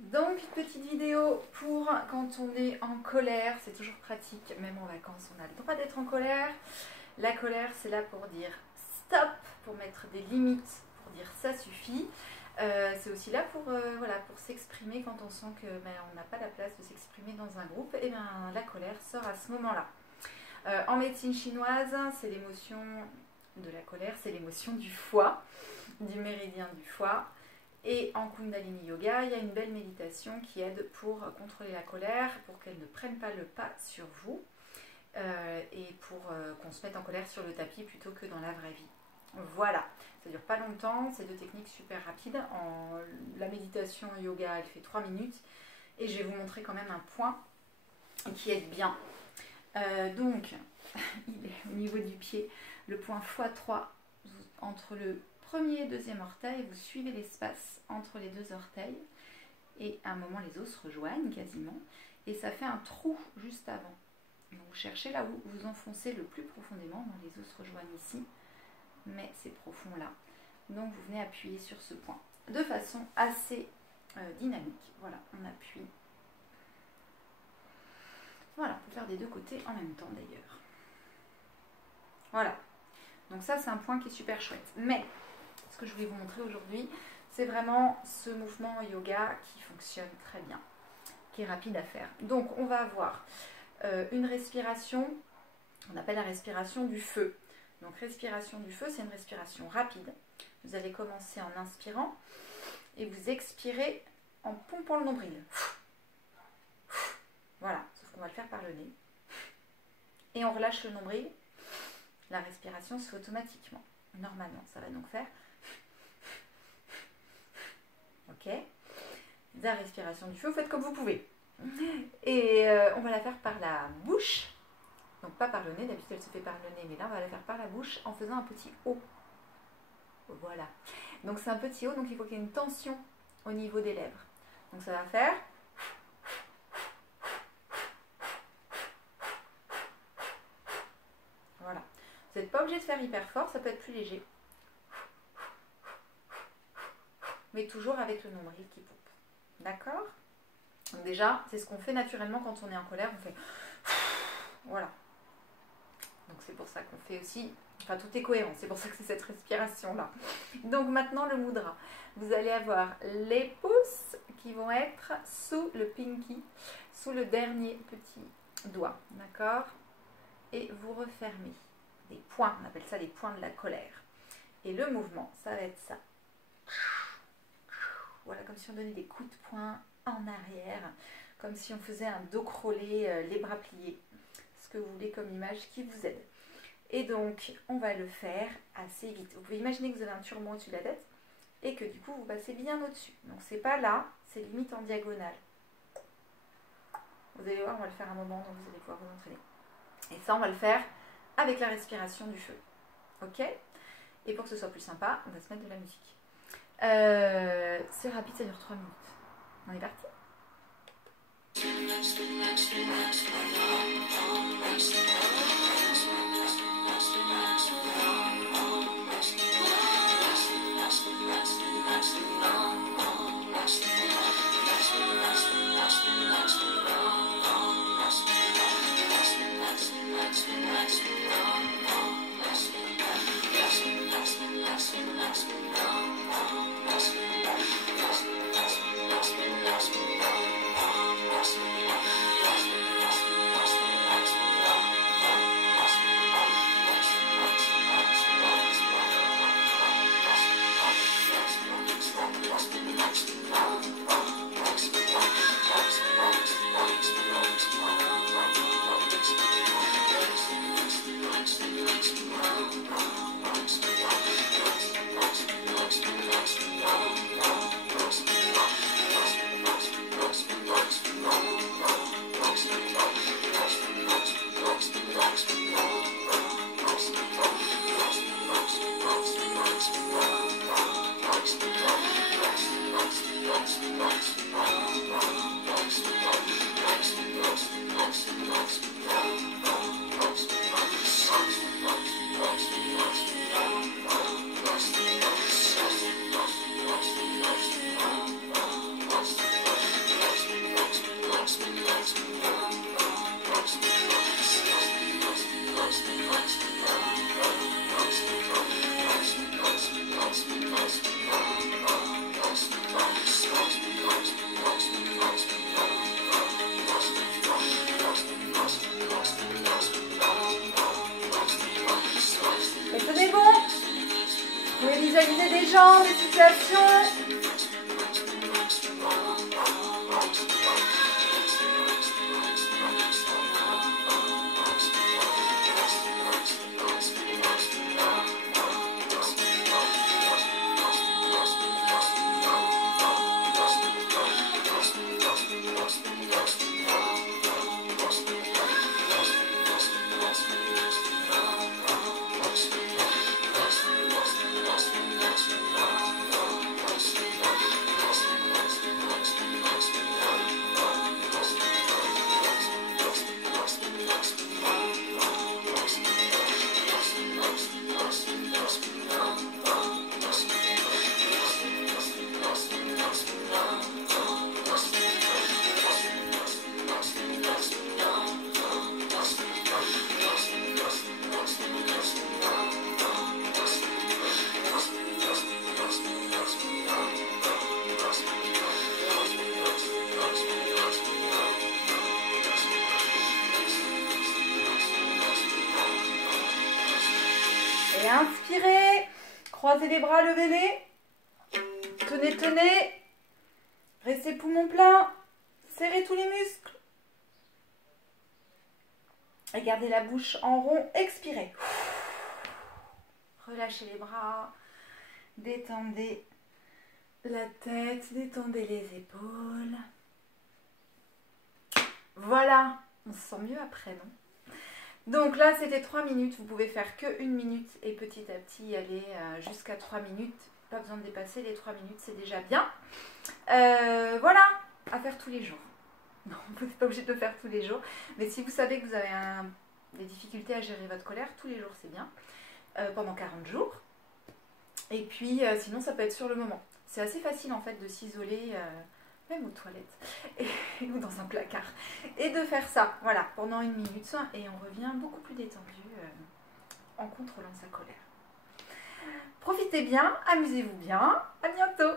Donc, petite vidéo pour quand on est en colère, c'est toujours pratique, même en vacances, on a le droit d'être en colère. La colère, c'est là pour dire stop, pour mettre des limites, pour dire ça suffit. C'est aussi là pour, voilà, pour s'exprimer quand on sent que on n'a pas la place de s'exprimer dans un groupe. Et bien, la colère sort à ce moment-là. En médecine chinoise, c'est l'émotion de la colère, c'est l'émotion du foie, du méridien du foie. Et en Kundalini Yoga, il y a une belle méditation qui aide pour contrôler la colère, pour qu'elle ne prenne pas le pas sur vous et pour qu'on se mette en colère sur le tapis plutôt que dans la vraie vie. Voilà, ça dure pas longtemps, c'est deux techniques super rapides. La méditation yoga, elle fait 3 minutes et je vais vous montrer quand même un point qui aide bien. Donc, il est au niveau du pied, le point x3 entre le premier et deuxième orteil, vous suivez l'espace entre les deux orteils et à un moment les os se rejoignent quasiment et ça fait un trou juste avant. Donc vous cherchez là où vous enfoncez le plus profondément, donc les os se rejoignent ici, mais c'est profond là. Donc vous venez appuyer sur ce point de façon assez dynamique. Voilà, on appuie. Voilà, on peut faire des deux côtés en même temps d'ailleurs. Voilà, donc ça c'est un point qui est super chouette. Mais ce que je voulais vous montrer aujourd'hui, c'est vraiment ce mouvement yoga qui fonctionne très bien, qui est rapide à faire. Donc on va avoir une respiration, on appelle la respiration du feu. Donc respiration du feu, c'est une respiration rapide. Vous allez commencer en inspirant et vous expirez en pompant le nombril. Voilà, sauf qu'on va le faire par le nez. Et on relâche le nombril. La respiration se fait automatiquement. Normalement, ça va donc faire... Ok, la respiration du feu, vous faites comme vous pouvez. Et on va la faire par la bouche, donc pas par le nez, d'habitude elle se fait par le nez, mais là on va la faire par la bouche en faisant un petit O. Voilà, donc c'est un petit O, donc il faut qu'il y ait une tension au niveau des lèvres. Donc ça va faire... Voilà, vous n'êtes pas obligé de faire hyper fort, ça peut être plus léger. Mais toujours avec le nombril qui pompe. D'accord? Donc déjà, c'est ce qu'on fait naturellement quand on est en colère, on fait... Voilà. Donc c'est pour ça qu'on fait aussi... Enfin, tout est cohérent, c'est pour ça que c'est cette respiration-là. Donc maintenant, le mudra. Vous allez avoir les pouces qui vont être sous le pinky, sous le dernier petit doigt. D'accord? Et vous refermez des points, on appelle ça les points de la colère. Et le mouvement, ça va être ça. Voilà, comme si on donnait des coups de poing en arrière, comme si on faisait un dos crawlé, les bras pliés, ce que vous voulez comme image qui vous aide. Et donc, on va le faire assez vite. Vous pouvez imaginer que vous avez un turban au-dessus de la tête et que du coup, vous passez bien au-dessus. Donc, c'est pas là, c'est limite en diagonale. Vous allez voir, on va le faire un moment, donc vous allez pouvoir vous entraîner. Et ça, on va le faire avec la respiration du feu. Ok? Et pour que ce soit plus sympa, on va se mettre de la musique. C'est rapide, ça dure 3 minutes. On est parti? Et tenez bon. Vous pouvez visualiser des gens, des situations. Et inspirez, croisez les bras, levez-les, tenez, tenez, restez poumon plein, serrez tous les muscles. Et gardez la bouche en rond, expirez. Relâchez les bras, détendez la tête, détendez les épaules. Voilà, on se sent mieux après, non ? Donc là, c'était 3 minutes. Vous pouvez faire que 1 minute et petit à petit aller jusqu'à 3 minutes. Pas besoin de dépasser les 3 minutes, c'est déjà bien. Voilà, à faire tous les jours. Non, vous n'êtes pas obligé de le faire tous les jours. Mais si vous savez que vous avez des difficultés à gérer votre colère, tous les jours c'est bien. Pendant 40 jours. Et puis sinon, ça peut être sur le moment. C'est assez facile en fait de s'isoler, même aux toilettes, ou dans un placard. Et de faire ça, voilà, pendant 1 minute. Et on revient beaucoup plus détendu en contrôlant sa colère. Profitez bien, amusez-vous bien. À bientôt!